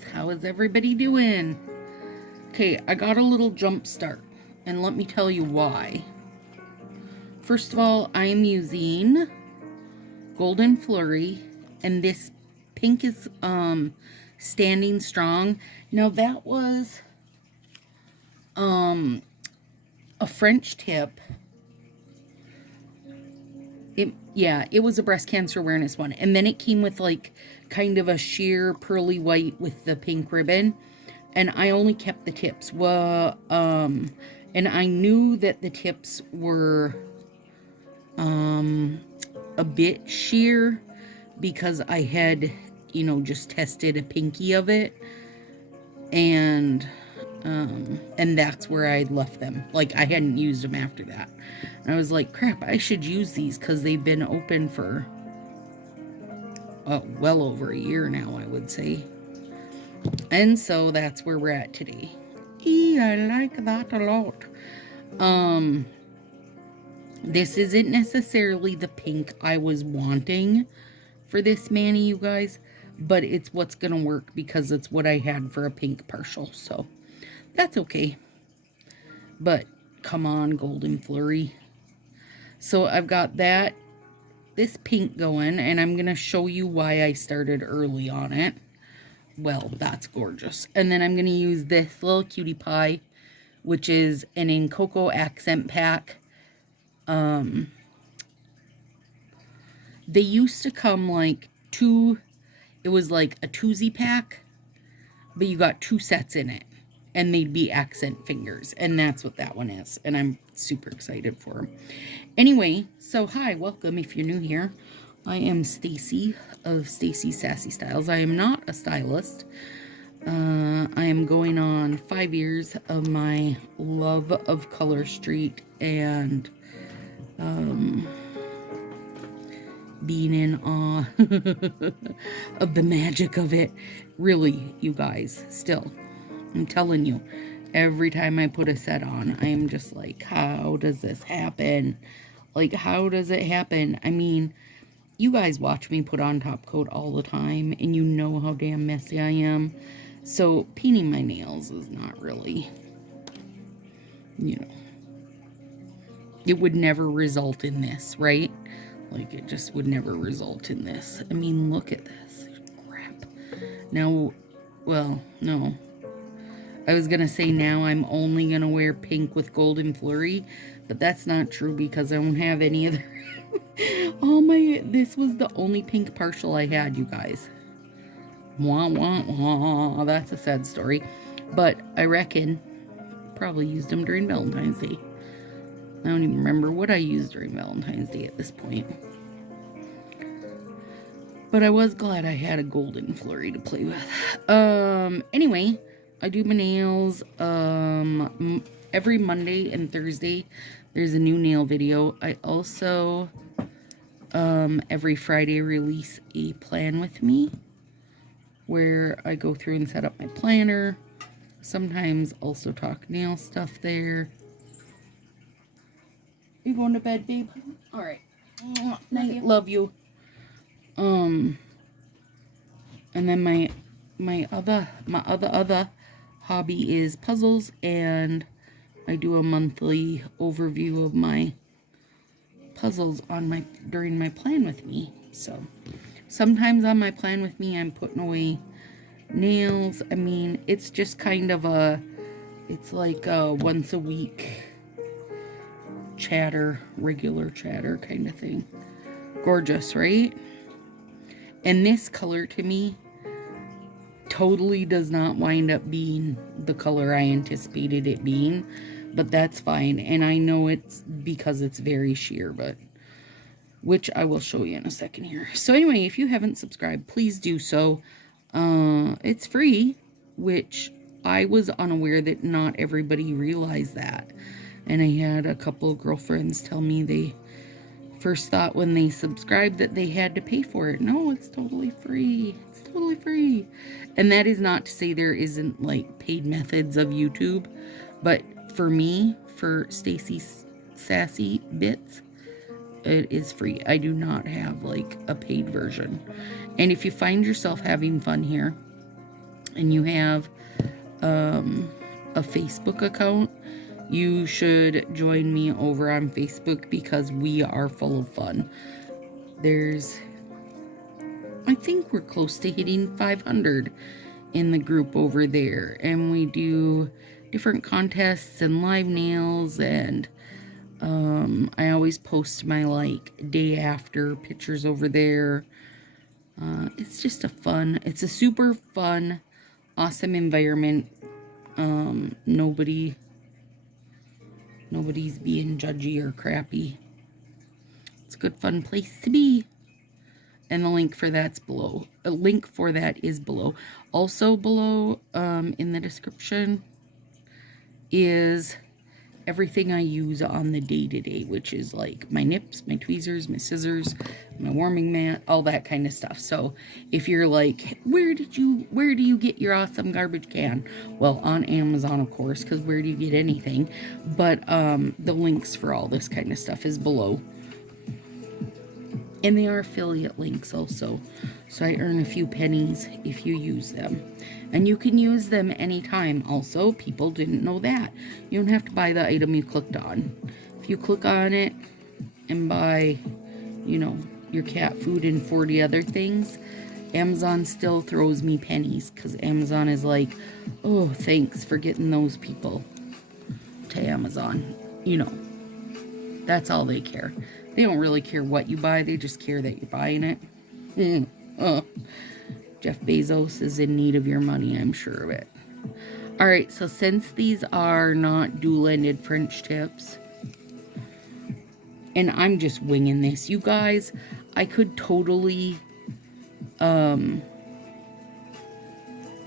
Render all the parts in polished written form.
friends. How is everybody doing? Okay, I got a little jump start, and let me tell you why. First of all, I am using Golden Flurry, and this pink is Standing Strong. Now that was a French tip. It was a breast cancer awareness one, and then it came with like kind of a sheer pearly white with the pink ribbon, and I only kept the tips. And I knew that the tips were a bit sheer because I had, just tested a pinky of it, and that's where I left them. Like, I hadn't used them after that. And I was like, crap, I should use these because they've been open for well over a year now, I would say. And so that's where we're at today. I like that a lot. This isn't necessarily the pink I was wanting for this mani, you guys, but it's what's gonna work because it's what I had for a pink partial, so that's okay. But come on, Golden Flurry. So I've got this pink going, and I'm gonna show you why I started early on it. Well, that's gorgeous. And then I'm gonna use this little cutie pie, which is an In Cocoa accent pack. They used to come like it was like a twosie pack, but you got 2 sets in it, and they'd be accent fingers, and that's what that one is, and I'm super excited for them. Anyway, so hi, welcome if you're new here. I am Stacy of Stacy Sassy Styles. I am not a stylist. I am going on 5 years of my love of Color Street and being in awe of the magic of it. Really, you guys, still, I'm telling you, every time I put a set on, I am just like, how does this happen? Like, how does it happen? I mean, you guys watch me put on top coat all the time, and you know how damn messy I am. So painting my nails is not really, it would never result in this, right? Like, it just would never result in this. I mean, look at this. Crap. Now, well, no. I was going to say now I'm only going to wear pink with Golden Flurry, but that's not true because I don't have any other. This was the only pink partial I had, you guys. Wah, wah, wah. That's a sad story. But I reckon probably used them during Valentine's Day. I don't even remember what I used during Valentine's Day at this point. But I was glad I had a Golden Flurry to play with. Anyway, I do my nails every Monday and Thursday. There's a new nail video. I also every Friday release a plan with me where I go through and set up my planner. Sometimes also talk nail stuff there. You going to bed, babe? All right. Night. Love you. And then my other hobby is puzzles, and I do a monthly overview of my puzzles during my plan with me. So sometimes on my plan with me, I'm putting away nails. I mean, it's just kind of it's like a once a week regular chatter kind of thing. Gorgeous, right? And this color to me totally does not wind up being the color I anticipated it being, but that's fine. And I know it's because it's very sheer, but which I will show you in a second here. So anyway, if you haven't subscribed, please do so. It's free, which I was unaware that not everybody realized that. And I had a couple of girlfriends tell me they first thought when they subscribed that they had to pay for it. No, it's totally free. It's totally free. And that is not to say there isn't like paid methods of YouTube, but for me, for Stacy's Sassy Bits, it is free. I do not have like a paid version. And if you find yourself having fun here, and you have a Facebook account, you should join me over on Facebook because we are full of fun. I think we're close to hitting 500 in the group over there, and we do different contests and live nails, and I always post my like day after pictures over there. It's just it's a super fun, awesome environment. Nobody's being judgy or crappy. It's a good fun place to be. And the link for that's below. A link for that is below. Also below in the description is everything I use on the day-to-day, which is like my nips, my tweezers, my scissors, my warming mat, all that kind of stuff. So if you're like, where do you get your awesome garbage can? Well, on Amazon, of course, because where do you get anything? But the links for all this kind of stuff is below. And they are affiliate links also. So I earn a few pennies if you use them. And you can use them anytime. Also, people didn't know that. You don't have to buy the item you clicked on. If you click on it and buy, you know, your cat food and 40 other things, Amazon still throws me pennies. Because Amazon is like, oh, thanks for getting those people to Amazon. You know, that's all they care. They don't really care what you buy. They just care that you're buying it. Jeff Bezos is in need of your money, I'm sure of it. Alright, so since these are not dual-ended French tips, and I'm just winging this, you guys, I could totally, you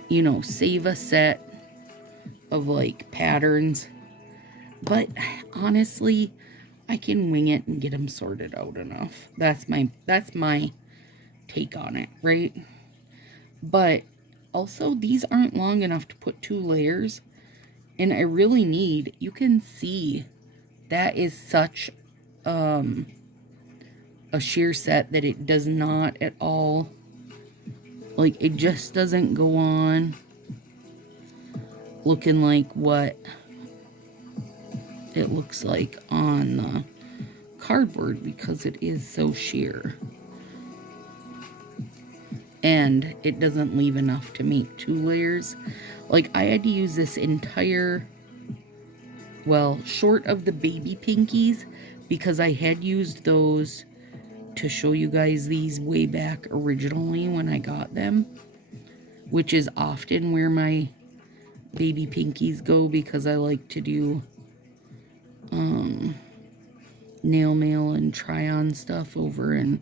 know, save a set of, like, patterns. But, honestly, I can wing it and get them sorted out enough. That's my take on it, right? But also, these aren't long enough to put 2 layers, and I really need, you can see that is such a sheer set that it does not at all, like, it just doesn't go on looking like what it looks like on the cardboard because it is so sheer. And it doesn't leave enough to make 2 layers. Like, I had to use this entire, well, short of the baby pinkies, because I had used those to show you guys these way back originally when I got them, which is often where my baby pinkies go because I like to do nail mail and try on stuff over in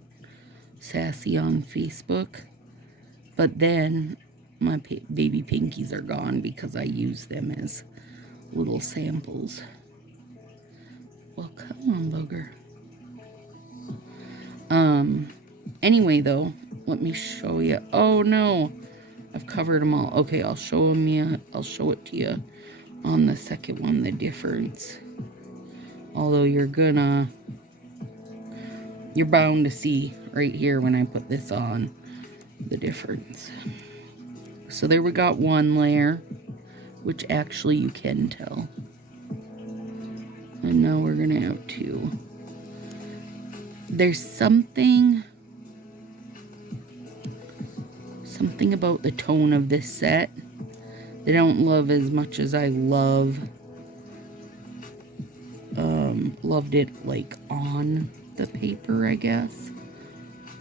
Sassy on Facebook. But then my baby pinkies are gone because I use them as little samples. Well, come on, booger. Anyway, though, let me show you. Oh no, I've covered them all. Okay, I'll show it to you on the second one, the difference. Although you're bound to see right here when I put this on the difference. So there we got 1 layer, which actually you can tell. And now we're gonna have 2. There's something about the tone of this set that I don't love as much as I loved it like on the paper, I guess.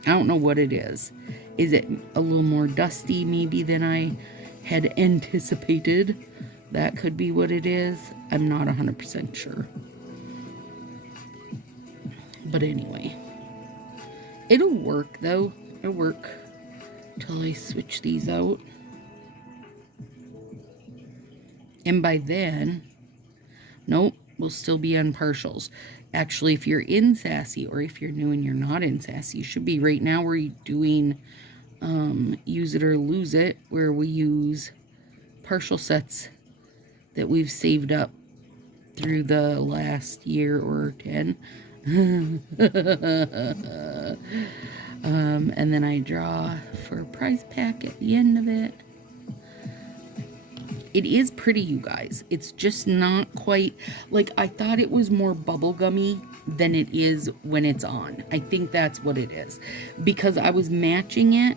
I don't know what it is. Is it a little more dusty maybe than I had anticipated? That could be what it is. I'm not 100% sure. But anyway, it'll work though. It'll work till I switch these out. And by then, nope, we'll still be on partials. Actually, if you're in Sassy, or if you're new and you're not in Sassy, you should be right now. We're doing Use It or Lose It, where we use partial sets that we've saved up through the last year or 10. And then I draw for a prize pack at the end of it. It is pretty, you guys. It's just not quite, like, I thought it was more bubblegummy than it is when it's on. I think that's what it is. Because I was matching it,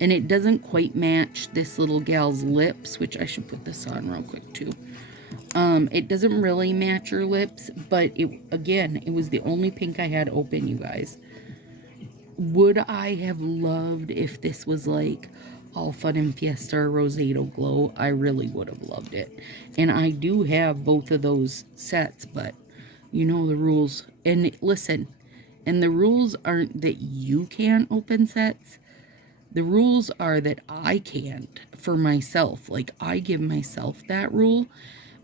and it doesn't quite match this little gal's lips, which I should put this on real quick, too. It doesn't really match her lips, but again, it was the only pink I had open, you guys. Would I have loved if this was like all fun and fiesta or rosado glow? I really would have loved it. And I do have both of those sets, but you know the rules. And listen, and the rules aren't that you can't open sets. The rules are that I can't for myself. Like, I give myself that rule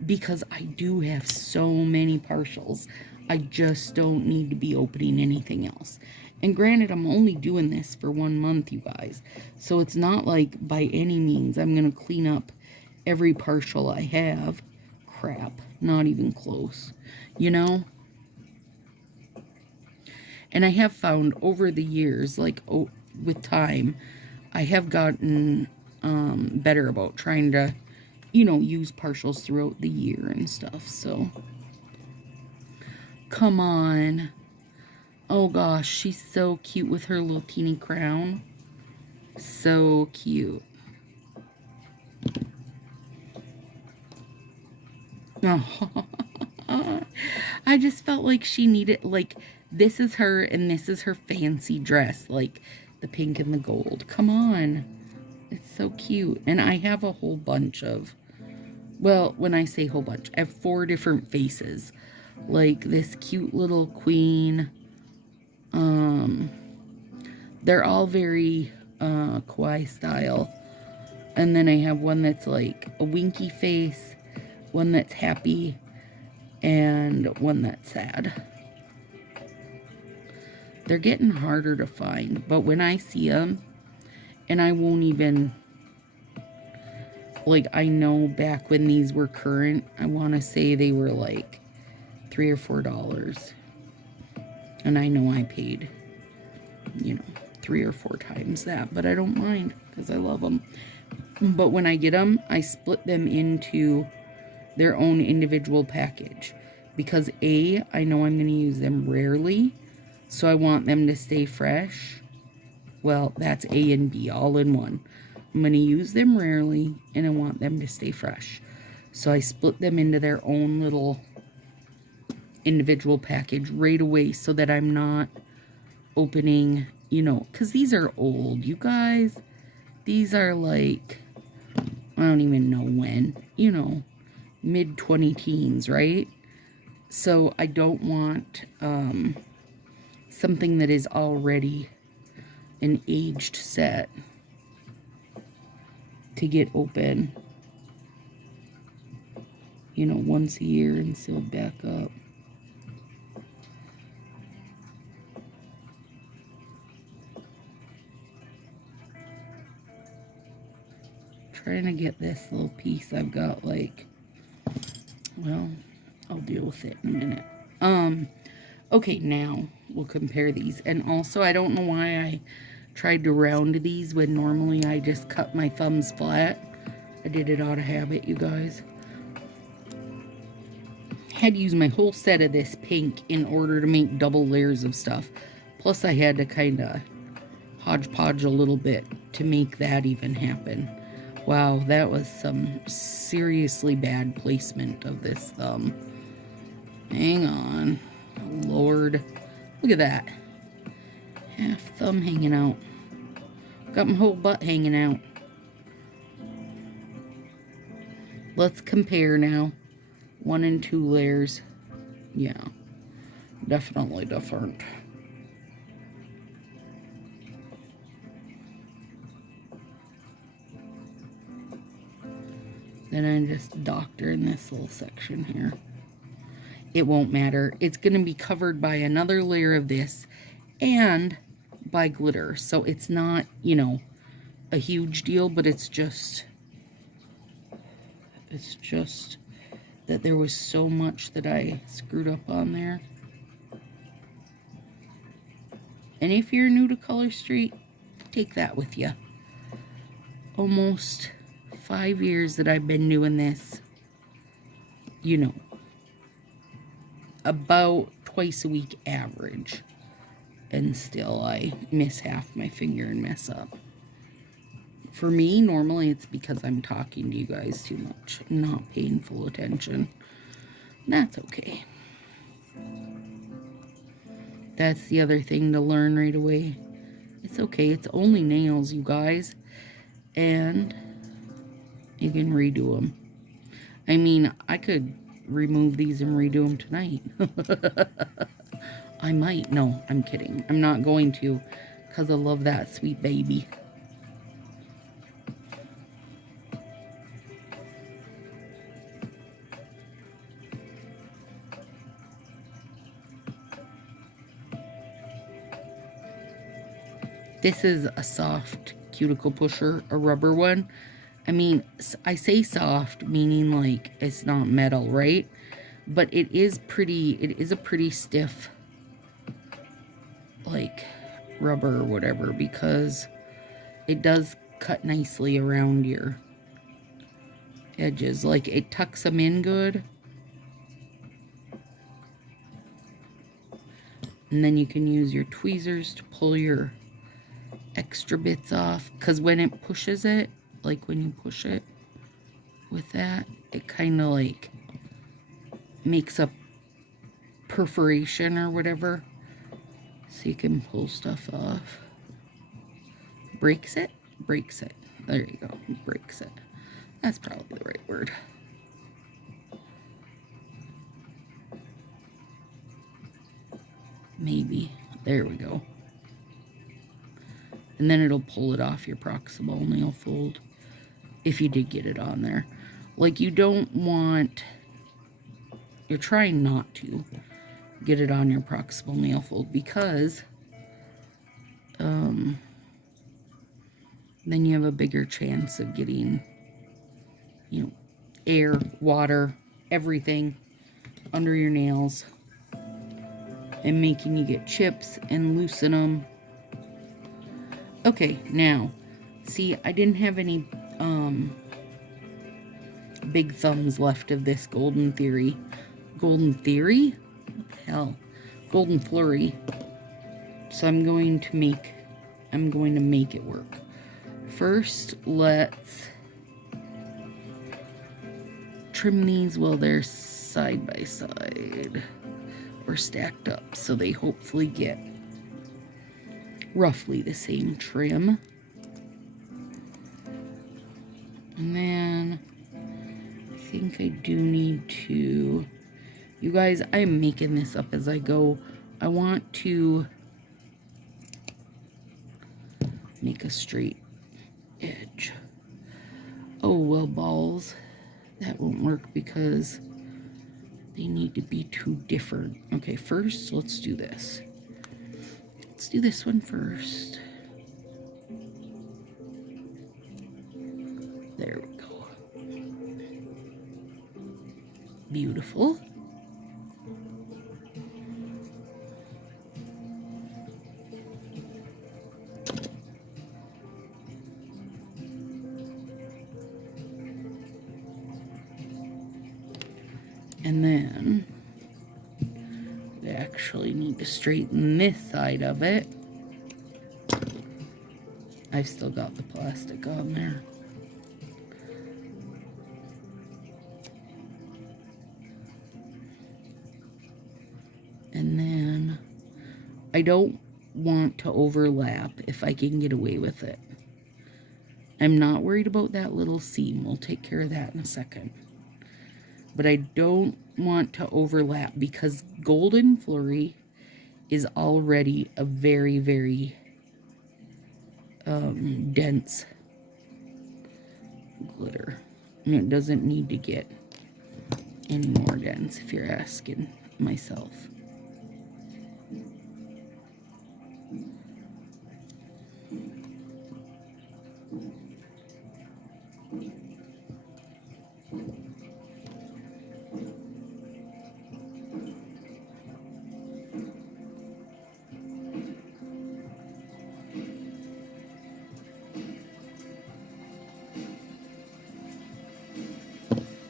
because I do have so many partials. I just don't need to be opening anything else. And granted, I'm only doing this for 1 month, you guys. So it's not like by any means I'm going to clean up every partial I have. Crap, not even close. You know? And I have found over the years, like with time, I have gotten better about trying to, you know, use partials throughout the year and stuff. So, come on. Oh gosh, she's so cute with her little teeny crown. So cute. Oh, I just felt like she needed, like, this is her and this is her fancy dress, like the pink and the gold. Come on. It's so cute. And I have a whole bunch of, well, when I say whole bunch, I have 4 different faces. Like this cute little queen. They're all very kawaii style. And then I have one that's like a winky face, one that's happy, and one that's sad. They're getting harder to find, but when I see them, and I won't even, like, I know back when these were current, I want to say they were like $3 or $4. And I know I paid, you know, 3 or 4 times that, but I don't mind because I love them. But when I get them, I split them into their own individual package because A, I know I'm going to use them rarely, so I want them to stay fresh. Well, that's A and B all in one. I'm going to use them rarely and I want them to stay fresh. So I split them into their own little individual package right away so that I'm not opening, you know, because these are old, you guys. These are like, I don't even know when, you know, mid-20 teens, right? So I don't want something that is already an aged set to get open, you know, once a year and sealed back up. Trying to get this little piece I've got, like, well, I'll deal with it in a minute. Okay, now we'll compare these. And also, I don't know why I tried to round these when normally I just cut my thumbs flat. I did it out of habit, you guys. Had to use my whole set of this pink in order to make double layers of stuff. Plus, I had to kind of hodgepodge a little bit to make that even happen. Wow, that was some seriously bad placement of this thumb. Hang on. Lord. Look at that. Half thumb hanging out. Got my whole butt hanging out. Let's compare now. 1 and 2 layers. Yeah. Definitely different. Then I'm just doctoring this little section here. It won't matter. It's going to be covered by another layer of this and by glitter. So it's not, you know, a huge deal, but it's just that there was so much that I screwed up on there. And if you're new to Color Street, take that with you. Almost 5 years that I've been doing this, you know, about twice a week average. And still I miss half my finger and mess up. For me, normally it's because I'm talking to you guys too much. I'm not paying full attention. That's okay. That's the other thing to learn right away. It's okay. It's only nails, you guys. And you can redo them. I mean, I could remove these and redo them tonight. I might. No, I'm kidding. I'm not going to, because I love that sweet baby. This is a soft cuticle pusher, a rubber one. I mean, I say soft, meaning like it's not metal, right? But it is a pretty stiff, like, rubber or whatever, because it does cut nicely around your edges. Like, it tucks them in good. And then you can use your tweezers to pull your extra bits off, because when it pushes it, like when you push it with that, it kind of like makes a perforation or whatever, so you can pull stuff off. Breaks it. There you go. Breaks it. That's probably the right word. Maybe. There we go. And then it'll pull it off your proximal nail fold if you did get it on there. Like, you don't want, you're trying not to get it on your proximal nail fold, because then you have a bigger chance of getting, you know, air, water, everything under your nails and making you get chips and loosen them. Okay, now, see, I didn't have any big thumbs left of this Golden Theory. Golden Theory? What the hell? Golden Flurry. So I'm going to make it work. First, let's trim these while they're side by side or stacked up, so they hopefully get roughly the same trim. And then I think I do need to, you guys, I'm making this up as I go. I want to make a straight edge. Oh, well, balls. That won't work because they need to be two different. Okay, first, let's do this. Let's do this one first. There we go. Beautiful. And then we actually need to straighten this side of it. I've still got the plastic on there. And then I don't want to overlap if I can get away with it. I'm not worried about that little seam. We'll take care of that in a second. But I don't want to overlap because Golden Flurry is already a very, very dense glitter. And it doesn't need to get any more dense, if you're asking myself.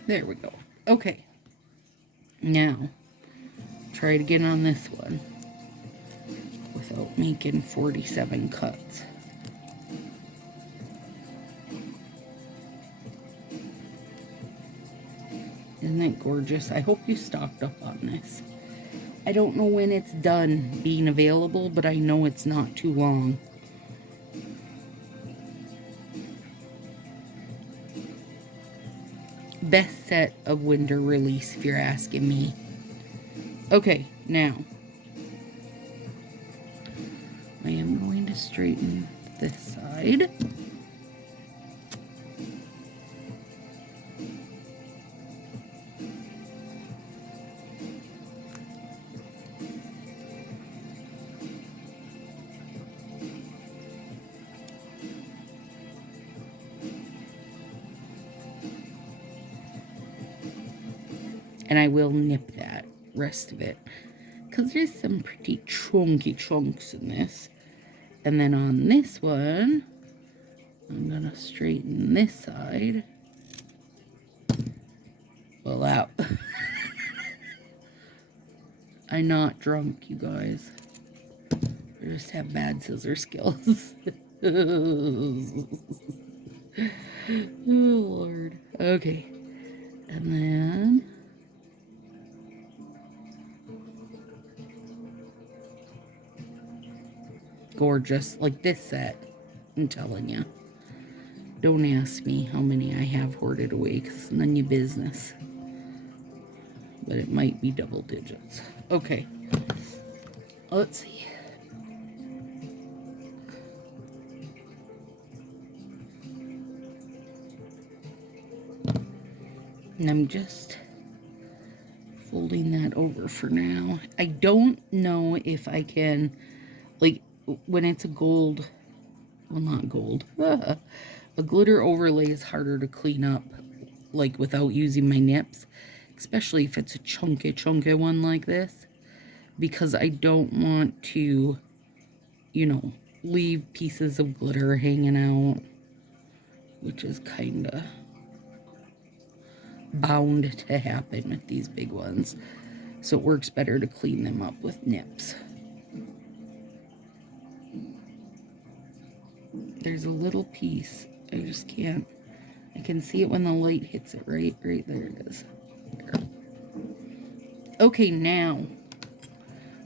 There we go. Okay. Now, try it again on this one without making 47 cuts. Isn't it gorgeous? I hope you stocked up on this. I don't know when it's done being available, but I know it's not too long. Best set of winter release, if you're asking me. Okay, now I am going to straighten this side. And I will nip that rest of it, because there's some pretty chunky chunks in this. And then on this one, I'm going to straighten this side. Well, out. I'm not drunk, you guys. I just have bad scissor skills. Oh, Lord. Okay. And then gorgeous, like this set, I'm telling you. Don't ask me how many I have hoarded away, because it's none of your business. But it might be double digits. Okay, let's see. And I'm just folding that over for now. I don't know if I can, like, when it's a gold, well, not gold, a glitter overlay is harder to clean up, like, without using my nips, especially if it's a chunky one like this, because I don't want to, you know, leave pieces of glitter hanging out, which is kind of bound to happen with these big ones. So it works better to clean them up with nips. There's a little piece. I just can't. I can see it when the light hits it. Right there it is. There. Okay, now.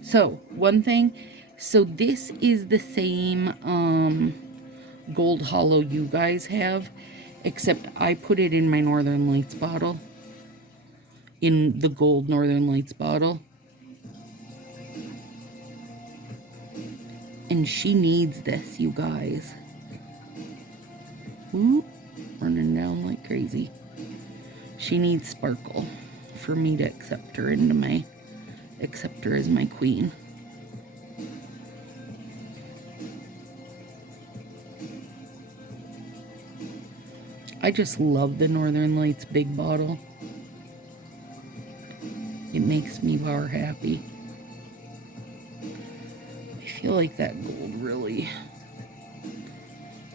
So, one thing. So this is the same gold hollow you guys have, except I put it in my Northern Lights bottle. In the gold Northern Lights bottle. And she needs this, you guys. Ooh, running down like crazy. She needs sparkle for me to accept her into my, accept her as my queen. I just love the Northern Lights big bottle. It makes me bar happy. I feel like that gold really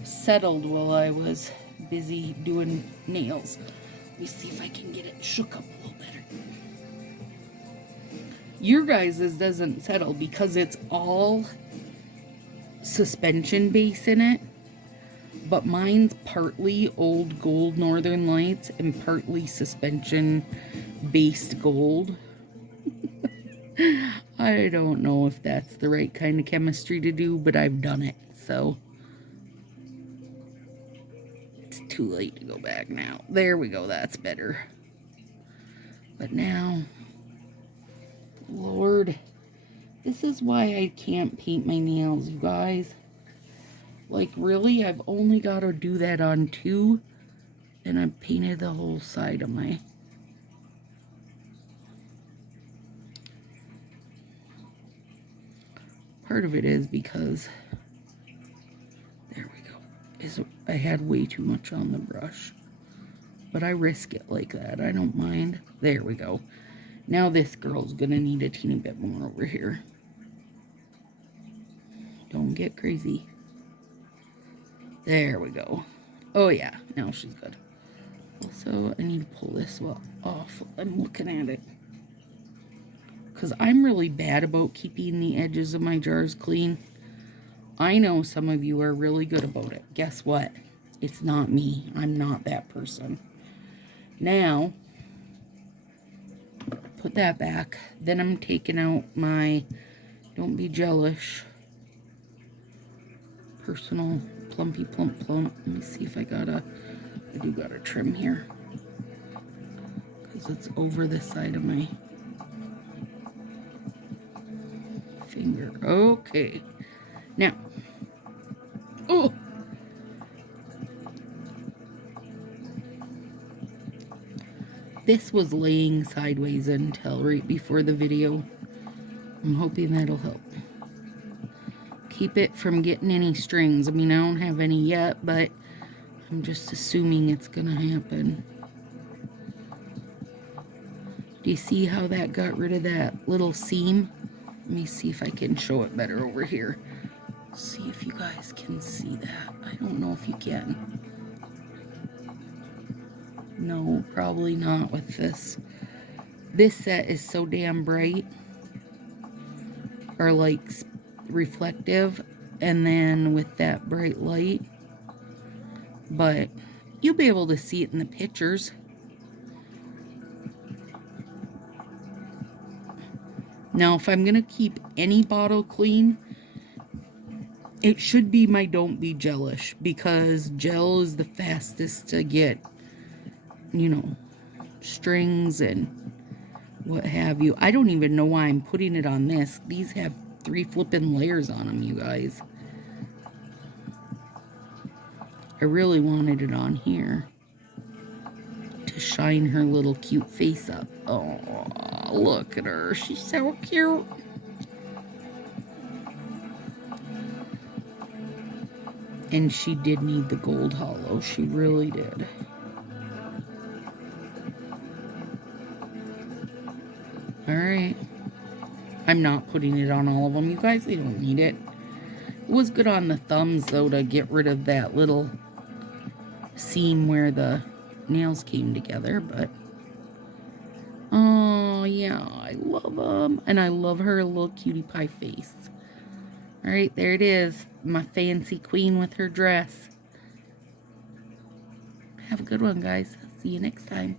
settled while I was busy doing nails. Let me see if I can get it shook up a little better. Your guys's doesn't settle because it's all suspension base in it, but mine's partly old gold Northern Lights and partly suspension based gold. I don't know if that's the right kind of chemistry to do, but I've done it, so it's too late to go back now. There we go, that's better. But now, Lord, this is why I can't paint my nails, you guys. Like, really, I've only got to do that on 2, and I've painted the whole side of my... Part of it is because, there we go, I had way too much on the brush. But I risk it like that, I don't mind. There we go. Now this girl's gonna need a teeny bit more over here. Don't get crazy. There we go. Oh yeah, now she's good. Also, I need to pull this off. I'm looking at it. Because I'm really bad about keeping the edges of my jars clean. I know some of you are really good about it. Guess what? It's not me. I'm not that person. Now, put that back. Then I'm taking out my Don't Be Jealous Personal Plumpy Plump Plump. Let me see if I do got a trim here. Because it's over the side of my finger. Okay. Now, oh! This was laying sideways until right before the video. I'm hoping that'll help. Keep it from getting any strings. I mean, I don't have any yet, but I'm just assuming it's gonna happen. Do you see how that got rid of that little seam? Let me see if I can show it better over here. See if you guys can see that. I don't know if you can. No, probably not with this. This set is so damn bright. Or like reflective. And then with that bright light. But you'll be able to see it in the pictures. Now, if I'm going to keep any bottle clean, it should be my Don't Be Jealous, because gel is the fastest to get, you know, strings and what have you. I don't even know why I'm putting it on this. These have 3 flipping layers on them, you guys. I really wanted it on here to shine her little cute face up. Oh, look at her. She's so cute. And she did need the gold hollow. She really did. Alright. I'm not putting it on all of them. You guys, they don't need it. It was good on the thumbs, though, to get rid of that little seam where the nails came together, but... Oh, yeah, I love them. And I love her little cutie pie face. Alright, there it is. My fancy queen with her dress. Have a good one, guys. See you next time.